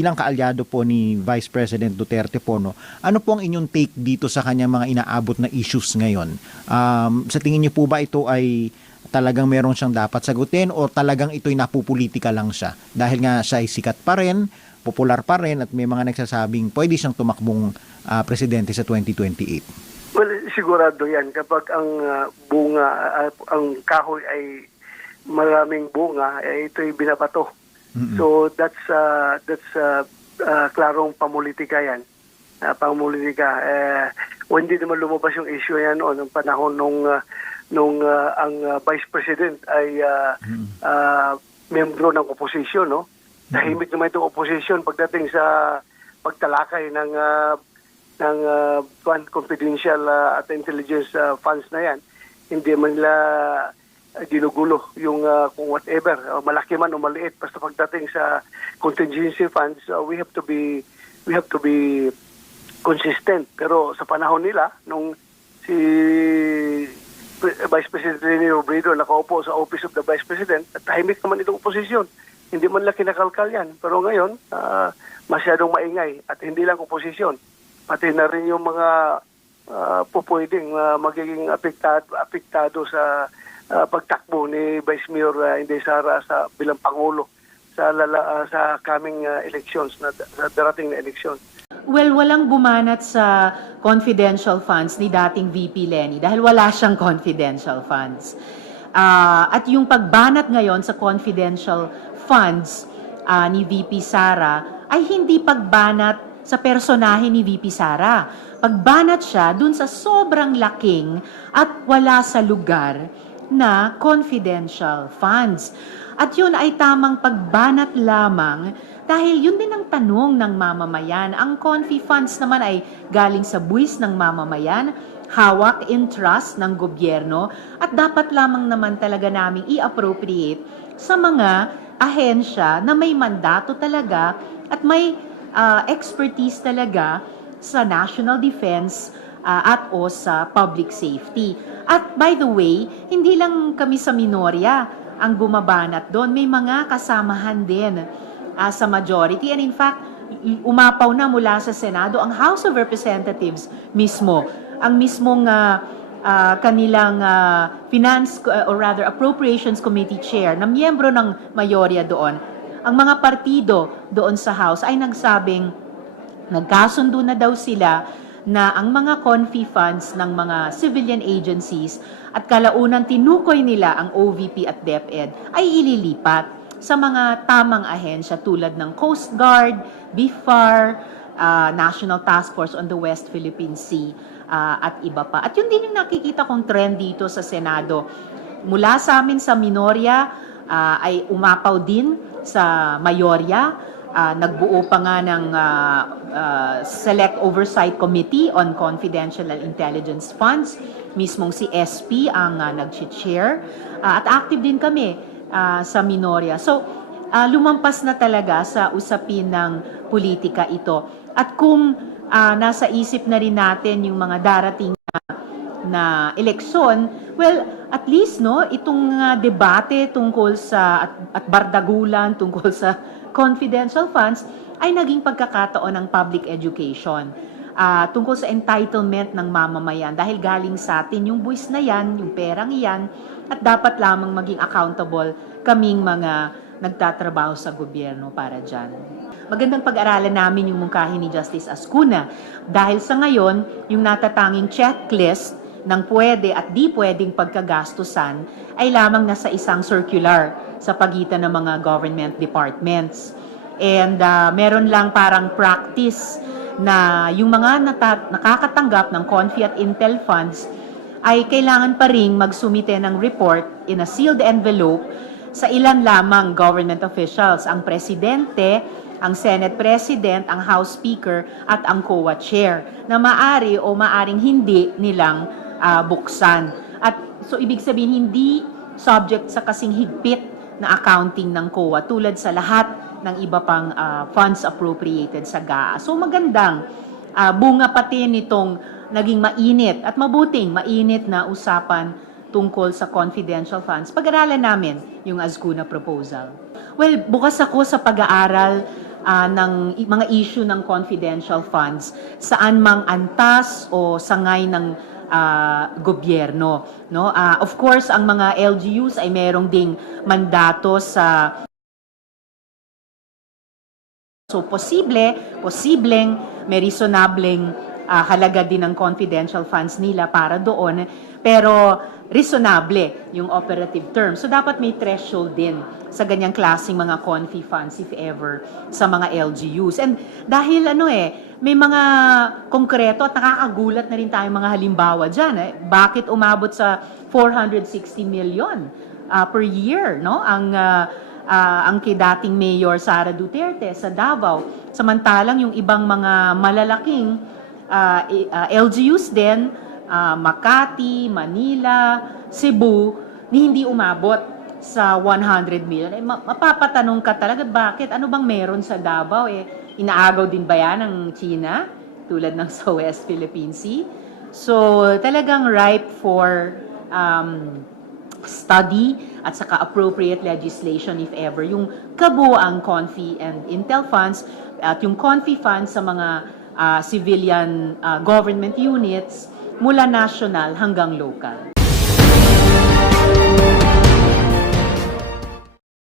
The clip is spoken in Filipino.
bilang kaalyado po ni Vice President Duterte po, no, ano po ang inyong take dito sa kanyang mga inaabot na issues ngayon? Sa tingin niyo po ba ito ay talagang meron siyang dapat sagutin o talagang ito'y napupolitika lang siya? Dahil nga siya ay sikat pa rin, popular pa rin at may mga nagsasabing pwede siyang tumakbong presidente sa 2028. Well, sigurado yan kapag ang ang kahoy ay maraming bunga, ito'y binabato. So that's klarong pamulitika yan. Pamulitika. Hindi naman lumabas yung issue yan noon ng panahon nung ang Vice President ay membro ng opposition, no? Tahimik naman itong opposition pagdating sa pagtalakay ng confidential at intelligence funds na yan. Hindi man nila ginugulo yung kung whatever, malaki man o maliit, basta pagdating sa contingency funds, we have to be consistent. Pero sa panahon nila, nung si Vice President Leni Robredo nakaupo sa Office of the Vice President, at tahimik naman itong oposisyon. Hindi man lang kinakalkal yan. Pero ngayon, masyadong maingay at hindi lang oposisyon. Pati na rin yung mga pupwedeng magiging apektado sa pagtakbo ni Vice Mayor Inday Sara sa bilang Pangulo sa coming elections, sa darating na eleksyon. Well, walang bumanat sa confidential funds ni dating VP Leni dahil wala siyang confidential funds. At yung pagbanat ngayon sa confidential funds ni VP Sara ay hindi pagbanat sa personahe ni VP Sara. Pagbanat siya dun sa sobrang laking at wala sa lugar na confidential funds. At yun ay tamang pagbanat lamang dahil yun din ang tanong ng mamamayan. Ang confi funds naman ay galing sa buwis ng mamamayan, hawak in trust ng gobyerno at dapat lamang naman talaga naming i-appropriate sa mga ahensya na may mandato talaga at may expertise talaga sa national defense at o sa public safety. At by the way, hindi lang kami sa minorya ang bumabanat doon. May mga kasamahan din sa majority. And in fact, umapaw na mula sa Senado ang House of Representatives mismo. Ang mismong kanilang Finance or rather Appropriations Committee Chair na miyembro ng mayorya doon. Ang mga partido doon sa House ay nagsabing nagkasundo na daw sila na ang mga confi funds ng mga civilian agencies at kalaunan tinukoy nila ang OVP at DepEd ay ililipat sa mga tamang ahensya tulad ng Coast Guard, BIFAR, National Task Force on the West Philippine Sea at iba pa. At yun din yung nakikita kong trend dito sa Senado. Mula sa amin sa minorya ay umapaw din sa mayorya. Nagbuo pa nga ng Select Oversight Committee on Confidential and Intelligence Funds. Mismong si SP ang nag-chair. At active din kami sa minorya. So, lumampas na talaga sa usapin ng politika ito. At kung nasa isip na rin natin yung mga darating na eleksyon, well, at least no, itong debate tungkol sa at bardagulan tungkol sa confidential funds ay naging pagkakataon ng public education tungkol sa entitlement ng mamamayan dahil galing sa atin yung buwis na yan, yung perang yan at dapat lamang maging accountable kaming mga nagtatrabaho sa gobyerno para dyan. Magandang pag-aralan namin yung mungkahi ni Justice Ascuna dahil sa ngayon, yung natatanging checklist ng pwede at di pwedeng pagkagastusan ay lamang nasa isang circular sa pagitan ng mga government departments. And meron lang parang practice na yung mga nakakatanggap ng Confi at Intel funds ay kailangan pa ring magsumite ng report in a sealed envelope sa ilan lamang government officials, ang presidente, ang Senate President, ang House Speaker, at ang COA Chair, na maari o maaring hindi nilang buksan. At so ibig sabihin, hindi subject sa kasing higpit na accounting ng COA tulad sa lahat ng iba pang funds appropriated sa GAA. So magandang bunga pati nitong naging mainit at mabuting mainit na usapan tungkol sa confidential funds. Pag-aralan namin yung Ascuna proposal. Well, bukas ako sa pag-aaral mga issue ng confidential funds saan mang antas o sangay ng gobyerno, no? Of course, ang mga LGUs ay merong ding mandato sa posibleng may reasonableng halaga din ng confidential funds nila para doon, pero reasonable yung operative term. So dapat may threshold din sa ganyang klaseng mga confi funds if ever sa mga LGUs. And dahil may mga konkreto at nakakagulat na rin tayong mga halimbawa dyan. Bakit umabot sa 460 million per year, no? Ang kay dating Mayor Sara Duterte sa Davao. Samantalang yung ibang mga malalaking LGUs din, Makati, Manila, Cebu, hindi umabot sa 100 million. Mapapatanong ka talaga, bakit? Ano bang meron sa Davao? Inaagaw din ba yan ng China? Tulad ng sa West Philippine Sea? So, talagang ripe for study at saka appropriate legislation if ever. Yung kabuoang Confi and Intel funds at yung Confi funds sa mga civilian government units mula national hanggang local.